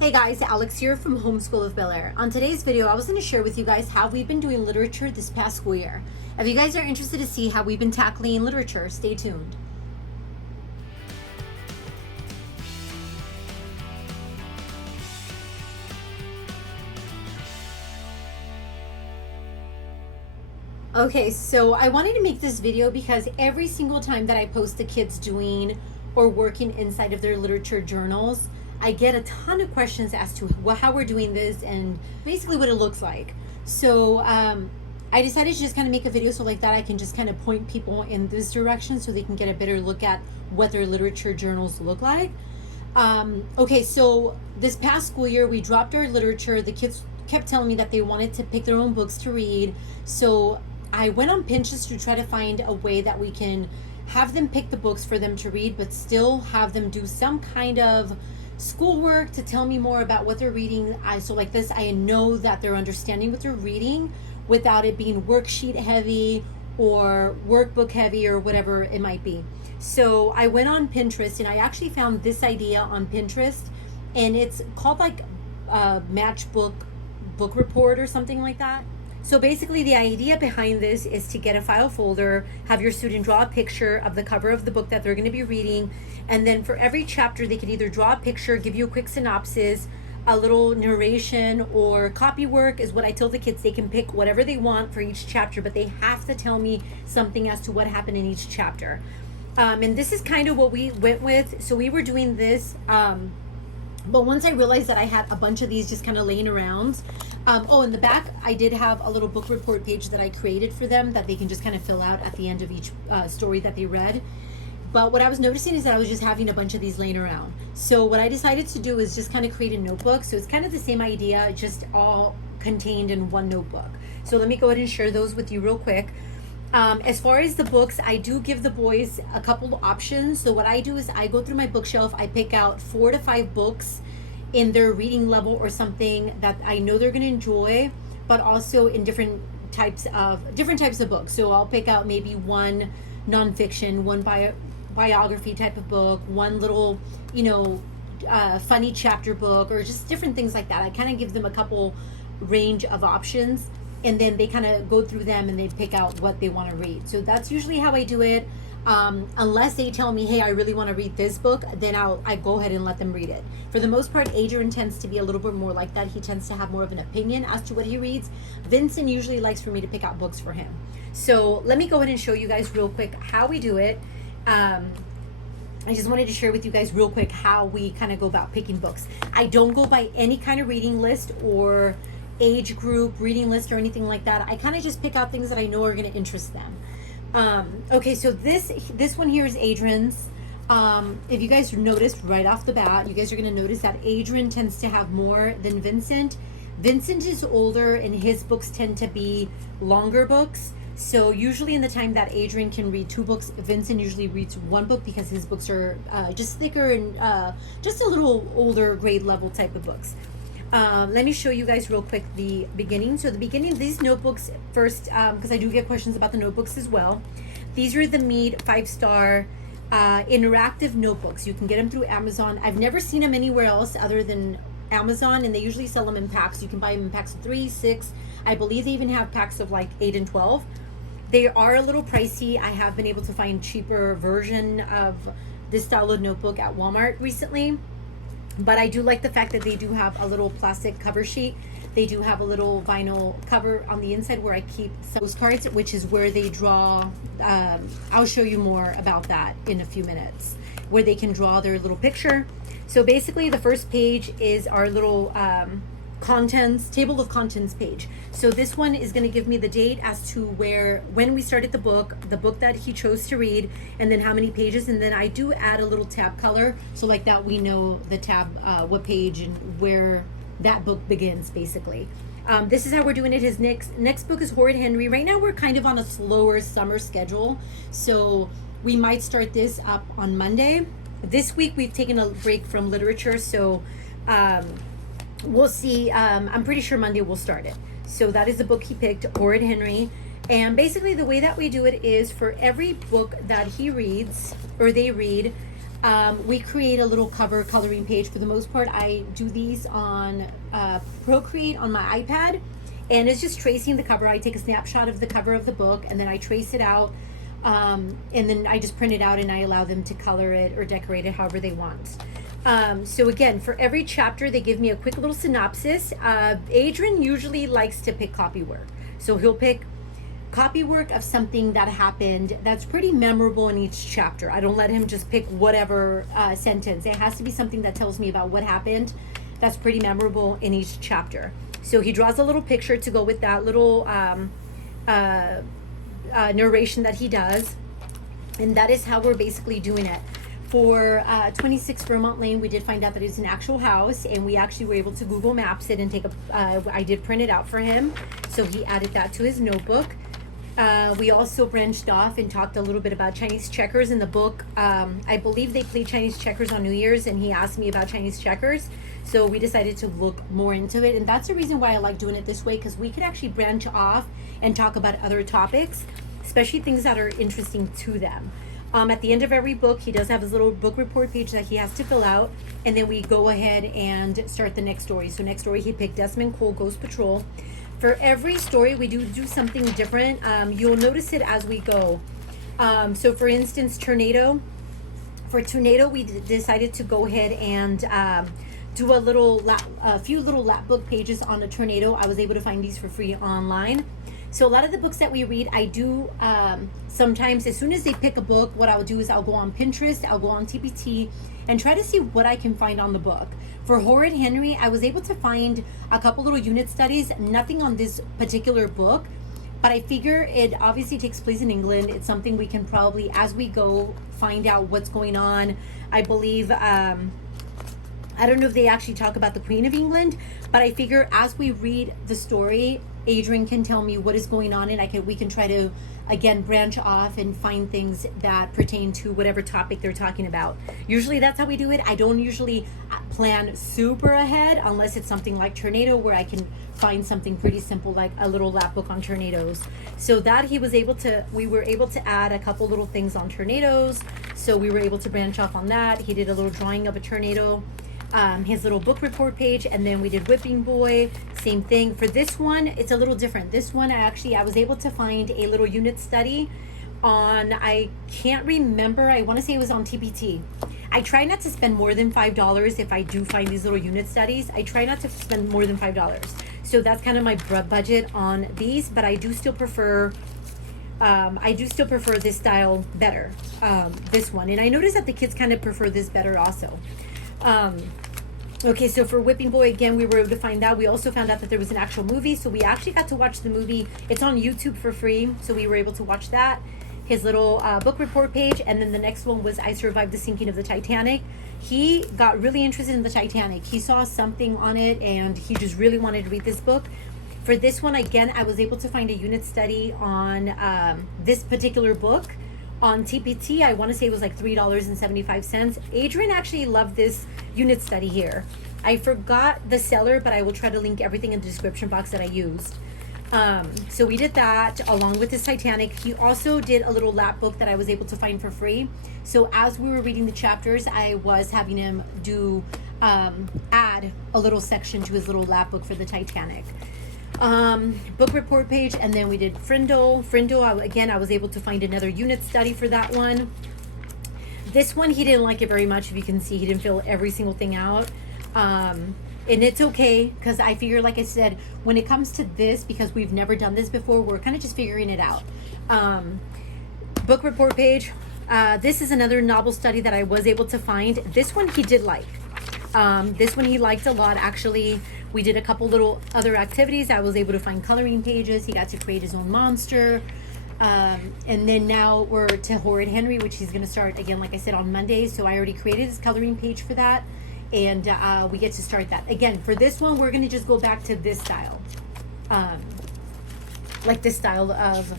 Hey guys, Alex here from Homeschool of Bel Air. On today's video, I was going to share with you guys how we've been doing literature this past school year. If you guys are interested to see how we've been tackling literature, stay tuned. Okay, so I wanted to make this video because every single time that I post the kids doing or working inside of their literature journals, I get a ton of questions as to how we're doing this and basically what it looks like. So I decided to just kind of make a video so like that I can just kind of point people in this direction so they can get a better look at what their literature journals look like. Okay, so this past school year we dropped our literature. The kids kept telling me that they wanted to pick their own books to read. So I went on Pinterest to try to find a way that we can have them pick the books for them to read, but still have them do some kind of schoolwork to tell me more about what they're reading. So like this, I know that they're understanding what they're reading without it being worksheet heavy or workbook heavy or whatever it might be. So I went on Pinterest and I actually found this idea on Pinterest, and it's called like Matchbook book report or something like that. So basically the idea behind this is to get a file folder, have your student draw a picture of the cover of the book that they're going to be reading, and then for every chapter they could either draw a picture, give you a quick synopsis, a little narration, or copy work is what I tell the kids. They can pick whatever they want for each chapter, but they have to tell me something as to what happened in each chapter. And this is kind of what we went with. So we were doing this, but once I realized that I had a bunch of these just kind of laying around, in the back, I did have a little book report page that I created for them that they can just kind of fill out at the end of each story that they read. But what I was noticing is that I was just having a bunch of these laying around. So what I decided to do is just kind of create a notebook. So it's kind of the same idea, just all contained in one notebook. So let me go ahead and share those with you real quick. As far as the books, I do give the boys a couple of options. So what I do is I go through my bookshelf, I pick out 4 to 5 books in their reading level or something that I know they're going to enjoy, but also in different types of books. So I'll pick out maybe one nonfiction, one biography type of book, one little, funny chapter book, or just different things like that. I kind of give them a couple range of options, and then they kind of go through them and they pick out what they want to read. So that's usually how I do it. Unless they tell me, hey, I really want to read this book, then I go ahead and let them read it. For the most part, Adrian tends to be a little bit more like that. He tends to have more of an opinion as to what he reads. Vincent usually likes for me to pick out books for him. So let me go ahead and show you guys real quick how we do it. I just wanted to share with you guys real quick how we kind of go about picking books. I don't go by any kind of reading list or age group reading list or anything like that. I kind of just pick out things that I know are going to interest them. Okay, so this one here is Adrian's. If you guys noticed right off the bat, you guys are going to notice that Adrian tends to have more than Vincent. Vincent is older and his books tend to be longer books. So usually in the time that Adrian can read 2 books, Vincent usually reads 1 book because his books are just thicker and just a little older grade level type of books. Let me show you guys real quick the beginning. So the beginning, these notebooks first, because I do get questions about the notebooks as well. These are the Mead 5-star interactive notebooks. You can get them through Amazon. I've never seen them anywhere else other than Amazon, and they usually sell them in packs. You can buy them in packs of 3, 6. I believe they even have packs of like 8 and 12. They are a little pricey. I have been able to find cheaper version of this style of notebook at Walmart recently. But I do like the fact that they do have a little plastic cover sheet. They do have a little vinyl cover on the inside where I keep some postcards, which is where they draw. I'll show you more about that in a few minutes, where they can draw their little picture. So basically the first page is our little table of contents page. So this one is going to give me the date as to when we started the book that he chose to read, and then how many pages. And then I do add a little tab color, so like that we know the tab, what page and where that book begins basically. This is how we're doing it. His next book is Horrid Henry. Right now we're kind of on a slower summer schedule, so we might start this up on Monday. This week we've taken a break from literature, so we'll see. I'm pretty sure Monday we'll start it. So that is the book he picked, Horrid Henry. And basically the way that we do it is for every book that he reads or they read, We create a little cover coloring page. For the most part, I do these on ProCreate on my iPad, and it's just tracing the cover. I take a snapshot of the cover of the book, and then I trace it out, and then I just print it out, and I allow them to color it or decorate it however they want. So again, for every chapter, they give me a quick little synopsis. Adrian usually likes to pick copy work, so he'll pick copy work of something that happened that's pretty memorable in each chapter. I don't let him just pick whatever sentence. It has to be something that tells me about what happened that's pretty memorable in each chapter. So he draws a little picture to go with that little narration that he does, and that is how we're basically doing it. For 26 Vermont Lane, we did find out that it's an actual house, and we actually were able to Google Maps it and take I did print it out for him, so he added that to his notebook. We also branched off and talked a little bit about Chinese checkers in the book. I believe they play Chinese checkers on New Year's, and he asked me about Chinese checkers. So we decided to look more into it. And that's the reason why I like doing it this way, because we could actually branch off and talk about other topics, especially things that are interesting to them. At the end of every book, he does have his little book report page that he has to fill out. And then we go ahead and start the next story. So next story, he picked Desmond Cole Ghost Patrol. For every story, we do something different. You'll notice it as we go. So for instance, Tornado. For Tornado, we decided to go ahead and do a few little lap book pages on a tornado. I was able to find these for free online. So a lot of the books that we read, I do sometimes, as soon as they pick a book, what I'll do is I'll go on Pinterest, I'll go on TPT, and try to see what I can find on the book. For Horrid Henry, I was able to find a couple little unit studies, nothing on this particular book, but I figure it obviously takes place in England. It's something we can probably, as we go, find out what's going on. I believe, I don't know if they actually talk about the Queen of England, but I figure as we read the story, Adrian can tell me what is going on, and we can try to again branch off and find things that pertain to whatever topic they're talking about. Usually that's how we do it. I don't usually plan super ahead unless it's something like Tornado, where I can find something pretty simple like a little lap book on tornadoes. So that we were able to add a couple little things on tornadoes, so we were able to branch off on that. He did a little drawing of a tornado, his little book report page, and then we did Whipping Boy, same thing. For this one, it's a little different. This one, I was able to find a little unit study on, I can't remember, I want to say it was on TPT. I try not to spend more than $5 if I do find these little unit studies. I try not to spend more than $5. So that's kind of my budget on these, but I do still prefer this style better, this one. And I noticed that the kids kind of prefer this better also. Okay, so for Whipping Boy, again, we were able to find out. We also found out that there was an actual movie, so we actually got to watch the movie. It's on YouTube for free, so we were able to watch that. His little book report page, and then the next one was I Survived the Sinking of the Titanic. He got really interested in the Titanic. He saw something on it, and he just really wanted to read this book. For this one, again, I was able to find a unit study on this particular book. On TPT, I want to say it was like $3.75. Adrian actually loved this unit study here. I forgot the seller, but I will try to link everything in the description box that I used. So we did that along with this Titanic. He also did a little lap book that I was able to find for free. So as we were reading the chapters, I was having him do add a little section to his little lap book for the Titanic. Book report page, and then we did Frindle. Again, I was able to find another unit study for that one. This one, he didn't like it very much. If you can see, he didn't fill every single thing out. And it's okay, because I figure, like I said, when it comes to this, because we've never done this before, we're kind of just figuring it out. Book report page. This is another novel study that I was able to find. This one he did like. This one he liked a lot, actually. We did a couple little other activities. I was able to find coloring pages. He got to create his own monster. And then now we're to Horrid Henry, which he's going to start again, like I said, on Monday. So I already created his coloring page for that. And we get to start that. Again, for this one, we're going to just go back to this style. Like this style of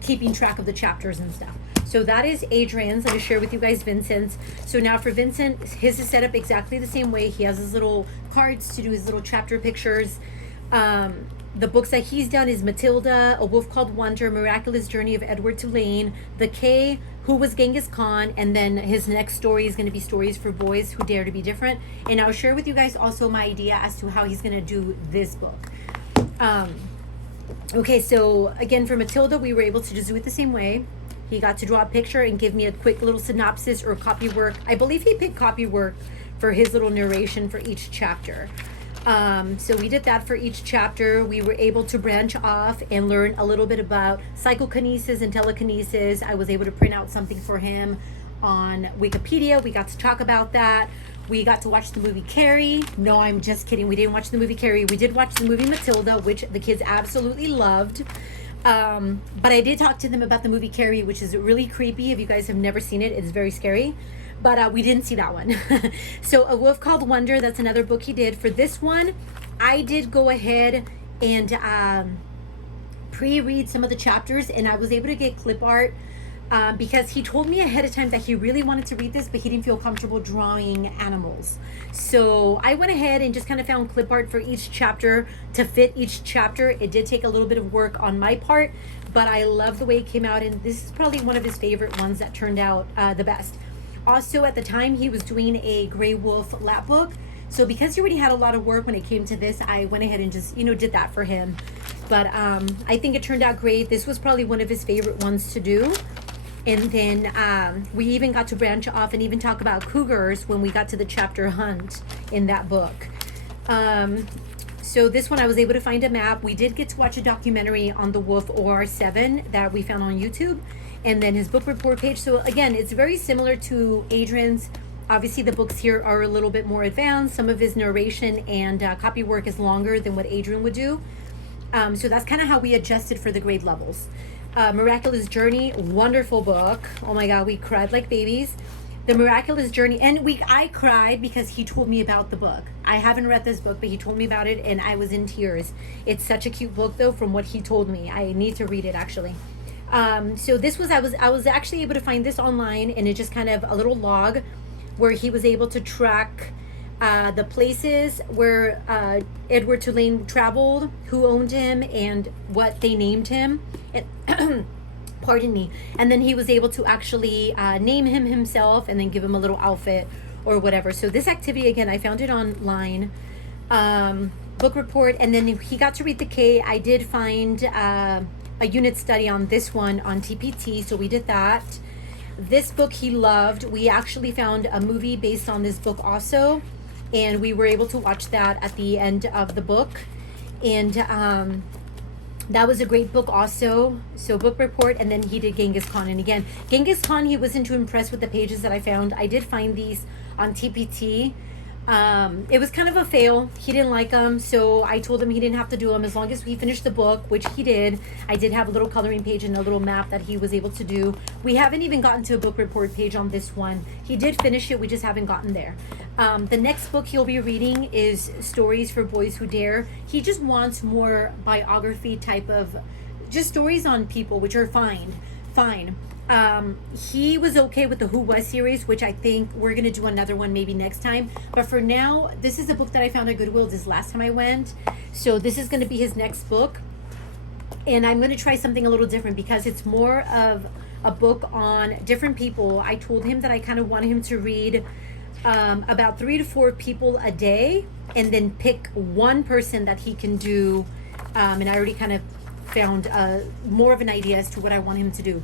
keeping track of the chapters and stuff. So that is Adrian's. Let me share with you guys Vincent's. So now for Vincent, his is set up exactly the same way. He has his little cards to do his little chapter pictures. The books that he's done is Matilda, A Wolf Called Wonder, Miraculous Journey of Edward Tulane, The K, who was Genghis Khan, and then his next story is going to be Stories for Boys Who Dare to Be Different. And I'll share with you guys also my idea as to how he's going to do this book. Okay, so again, for Matilda, we were able to just do it the same way. He got to draw a picture and give me a quick little synopsis or copy work. I believe he picked copy work for his little narration for each chapter. So we did that for each chapter. We were able to branch off and learn a little bit about psychokinesis and telekinesis. I was able to print out something for him on Wikipedia. We got to talk about that. We got to watch the movie Carrie. No, I'm just kidding. We didn't watch the movie Carrie. We did watch the movie Matilda, which the kids absolutely loved. But I did talk to them about the movie Carrie, which is really creepy. If you guys have never seen it, it's very scary. But we didn't see that one. So A Wolf Called Wonder, that's another book he did. For this one, I did go ahead and pre-read some of the chapters, and I was able to get clip art because he told me ahead of time that he really wanted to read this, but he didn't feel comfortable drawing animals. So I went ahead and just kind of found clip art for each chapter to fit each chapter. It did take a little bit of work on my part, but I love the way it came out, and this is probably one of his favorite ones that turned out the best. Also, at the time, he was doing a Gray Wolf lap book. So because he already had a lot of work when it came to this, I went ahead and just, did that for him. But I think it turned out great. This was probably one of his favorite ones to do. And then we even got to branch off and even talk about cougars when we got to the chapter Hunt in that book. So this one, I was able to find a map. We did get to watch a documentary on the wolf OR7 that we found on YouTube. And then his book report page. So again, it's very similar to Adrian's. Obviously, the books here are a little bit more advanced. Some of his narration and copy work is longer than what Adrian would do. So that's kind of how we adjusted for the grade levels. Miraculous Journey, wonderful book. Oh my God, we cried like babies. The Miraculous Journey, and I cried because he told me about the book. I haven't read this book, but he told me about it, and I was in tears. It's such a cute book, though, from what he told me. I need to read it, actually. So this was, I was actually able to find this online, and it's just kind of a little log where he was able to track the places where Edward Tulane traveled, who owned him, and what they named him. And pardon me. And then he was able to actually name him himself and then give him a little outfit or whatever. So this activity, again, I found it online. Book report, and then he got to read the K. I did find a unit study on this one on TPT, so we did that. This book he loved. We actually found a movie based on this book also, and we were able to watch that at the end of the book. And that was a great book also. So book report, and then he did Genghis Khan. And again, Genghis Khan, he wasn't too impressed with the pages that I found. I did find these on TPT. It was kind of a fail. He didn't like them, so I told him he didn't have to do them as long as he finished the book, which he did. I did have a little coloring page and a little map that he was able to do. We haven't even gotten to a book report page on this one. He did finish it, we just haven't gotten there. The next book he'll be reading is Stories for Boys Who Dare. He just wants more biography type of, just stories on people, which are fine. He was okay with the Who Was series, which I think we're going to do another one maybe next time. But for now, this is a book that I found at Goodwill this last time I went. So this is going to be his next book. And I'm going to try something a little different because it's more of a book on different people. I told him that I kind of wanted him to read about 3 to 4 people a day and then pick one person that he can do. And I already kind of found more of an idea as to what I want him to do.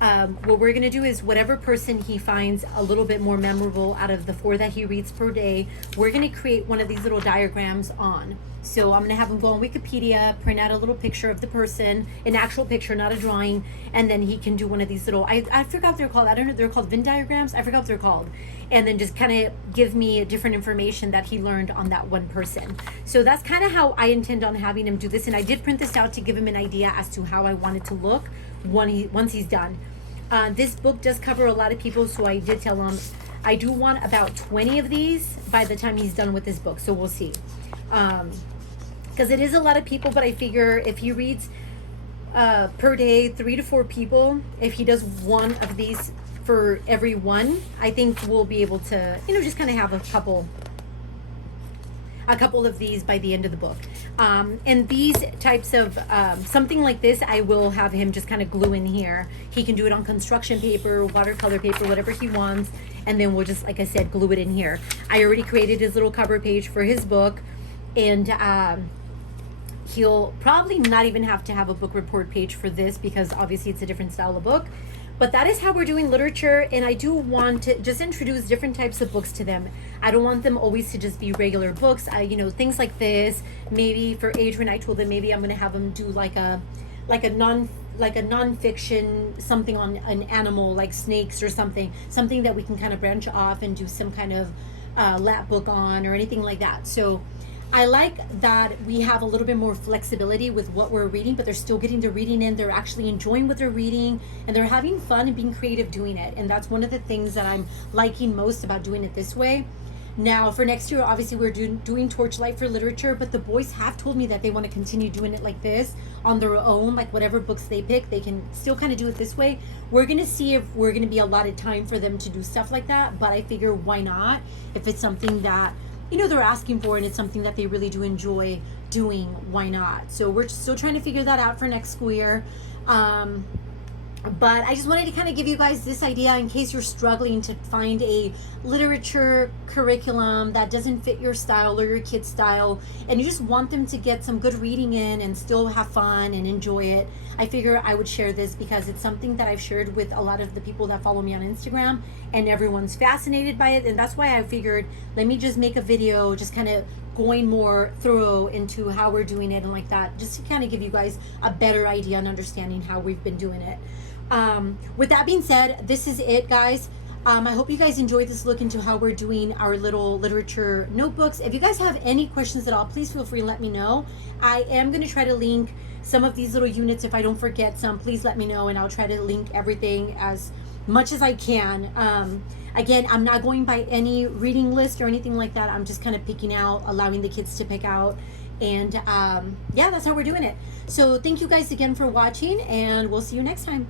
What we're going to do is whatever person he finds a little bit more memorable out of the 4 that he reads per day, we're going to create one of these little diagrams on. So I'm going to have him go on Wikipedia, print out a little picture of the person, an actual picture, not a drawing, and then he can do one of these little, I forgot what they're called. I don't know, they're called Venn diagrams. I forgot what they're called. And then just kind of give me different information that he learned on that one person. So that's kind of how I intend on having him do this. And I did print this out to give him an idea as to how I want it to look once he's done. This book does cover a lot of people, so I did tell him I do want about 20 of these by the time he's done with this book, so we'll see. Because it is a lot of people, but I figure if he reads per day 3 to 4 people, if he does one of these for every one, I think we'll be able to, just kind of have a couple. a couple of these by the end of the book. And these types of, something like this, I will have him just kind of glue in here. He can do it on construction paper, watercolor paper, whatever he wants. And then we'll just, like I said, glue it in here. I already created his little cover page for his book. And he'll probably not even have to have a book report page for this, because obviously it's a different style of book. But that is how we're doing literature, and I do want to just introduce different types of books to them. I don't want them always to just be regular books. Things like this. Maybe for Adrian, I told them maybe I'm going to have them do like a non-fiction, something on an animal like snakes or something that we can kind of branch off and do some kind of lap book on or anything like that. So I like that we have a little bit more flexibility with what we're reading, but they're still getting their reading in. They're actually enjoying what they're reading, and they're having fun and being creative doing it. And that's one of the things that I'm liking most about doing it this way. Now, for next year, obviously, we're doing Torchlight for literature, but the boys have told me that they want to continue doing it like this on their own, like whatever books they pick, they can still kind of do it this way. We're going to see if we're going to be allotted time for them to do stuff like that, but I figure why not? If it's something that they're asking for and it's something that they really do enjoy doing, why not? So we're still trying to figure that out for next school year. But I just wanted to kind of give you guys this idea in case you're struggling to find a literature curriculum that doesn't fit your style or your kid's style, and you just want them to get some good reading in and still have fun and enjoy it. I figure I would share this because it's something that I've shared with a lot of the people that follow me on Instagram, and everyone's fascinated by it. And that's why I figured, let me just make a video just kind of going more thorough into how we're doing it and like that, just to kind of give you guys a better idea and understanding how we've been doing it. With that being said, this is it, guys. I hope you guys enjoyed this look into how we're doing our little literature notebooks. If you guys have any questions at all, please feel free to let me know. I am going to try to link some of these little units. If I don't forget some, please let me know, and I'll try to link everything as much as I can. Again, I'm not going by any reading list or anything like that. I'm just kind of picking out, allowing the kids to pick out. And yeah, that's how we're doing it. So thank you guys again for watching, and we'll see you next time.